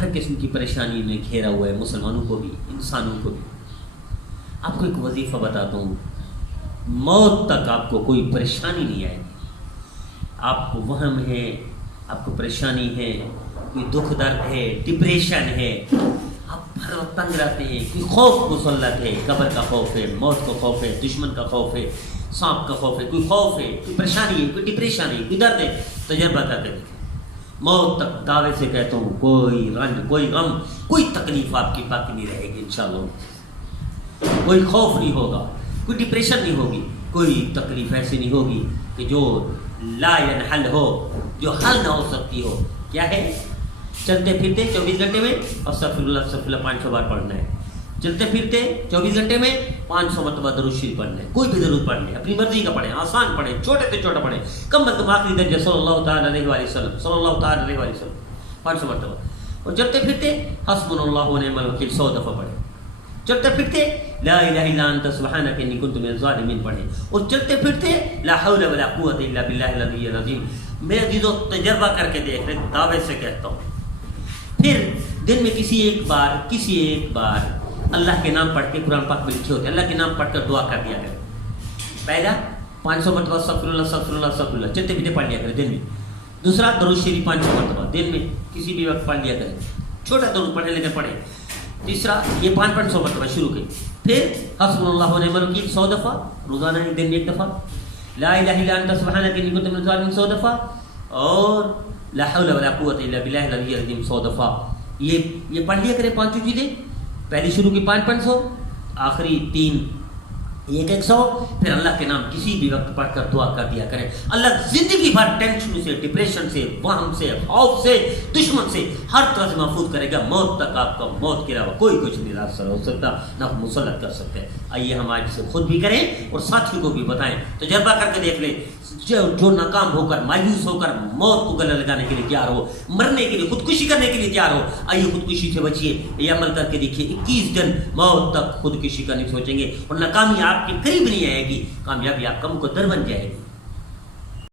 ہر قسم کی پریشانی میں گھیرا ہوا ہے، مسلمانوں کو بھی انسانوں کو بھی۔ آپ کو ایک وظیفہ بتاتا ہوں، موت تک آپ کو کوئی پریشانی نہیں آئے گی۔ آپ کو وہم ہے، آپ کو پریشانی ہے، کوئی دکھ درد ہے، ڈپریشن ہے، آپ ہر وقت تنگ رہتے ہیں، کوئی خوف مسلط ہے، قبر کا خوف ہے، موت کا خوف ہے، دشمن کا خوف ہے، سانپ کا خوف ہے، کوئی خوف ہے، کوئی پریشانی ہے، کوئی ڈپریشن ہے، کوئی درد ہے، تجربہ کر کے دیکھیں۔ موت تک دعوے سے کہتا ہوں کوئی رنج، کوئی غم، کوئی تکلیف آپ کی باقی نہیں رہے گی انشاءاللہ۔ کوئی خوف نہیں ہوگا، کوئی ڈپریشن نہیں ہوگی، کوئی تکلیف ایسی نہیں ہوگی کہ جو لا ینحل ہو، جو حل نہ ہو سکتی ہو۔ کیا ہے؟ چلتے پھرتے 24 گھنٹے میں استغفر اللہ 500 بار پڑھنا ہے۔ چلتے پھرتے 24 گھنٹے میں 500 مرتبہ درود شریف پڑھنا ہے، کوئی بھی درود پڑھ لیں، اپنی مرضی کا پڑھیں، آسان پڑھیں، چھوٹے سے چھوٹا پڑھیں، کم از کم آخری درجہ صلی اللہ تعالیٰ علیہ وآلہ وسلم، صلی اللہ تعالیٰ علیہ وآلہ وسلم 500 مرتبہ۔ اور چلتے پھرتے حسبنا اللہ ونعم الوکیل 100 دفعہ پڑھیں۔ چلتے پھرتے لا الہ الا انت سبحانک انی کنت من الظالمین پڑھیں۔ اور چلتے پھرتے لا حول ولا قوت الا باللہ العلی العظیم۔ میرے عزیزو تجربہ کر کے دیکھ لیں، دعوے سے کہتا ہوں۔ پھر دن میں کسی ایک بار اللہ کے نام پڑھ کے، قرآن پاک میں لکھے ہوتے ہیں، اللہ کے نام پڑھ کر دعا کر دیا کریں۔ پہلا 500 مرتبہ استغفر اللہ استغفر اللہ استغفر اللہ چلتے پھرتے پڑھ لیا کریں دن میں۔ دوسرا درود شریف 500 مرتبہ دن میں کسی بھی وقت پڑھ لیا کریں، چھوٹا درود پڑھیں لیکن پڑھیں۔ تیسرا یہ 500 مرتبہ شروع کے، پھر حسبنا اللہ ونعم الوکیل 100 دفعہ روزانہ، ایک دن میں ایک دفعہ، لا الہ الا انت سبحانک انی کنت من الظالمین 100 دفعہ، اور لا حول ولا قوت الا باللہ العلی العظیم 100 دفعہ۔ یہ پڑھ لیا کریں پانچوں چیزیں، پہلی شروع کی 500، آخری 3 100، پھر اللہ کے نام کسی بھی وقت پڑھ کر دعا کر دیا کریں۔ اللہ زندگی بھر ٹینشن سے، ڈپریشن سے، وہم سے، خوف سے، دشمن سے ہر طرح سے محفوظ کرے گا۔ موت تک آپ کا، موت کے علاوہ کوئی کچھ نہیں راستہ ہو سکتا، نہ مسلط کر سکتے۔ آئیے ہم آج سے خود بھی کریں اور ساتھیوں کو بھی بتائیں، تجربہ کر کے دیکھ لیں۔ جو ناکام ہو کر، مایوس ہو کر موت کو گلے لگانے کے لیے تیار ہو، مرنے کے لیے، خودکشی کرنے کے لیے تیار ہو، آئیے خودکشی سے بچیے۔ یہ عمل کر کے دیکھیے، 21 دن موت تک خودکشی کا نہیں سوچیں گے اور ناکامی آپ کے قریب نہیں آئے گی، کامیابی آپ کا مقدر بن جائے گی۔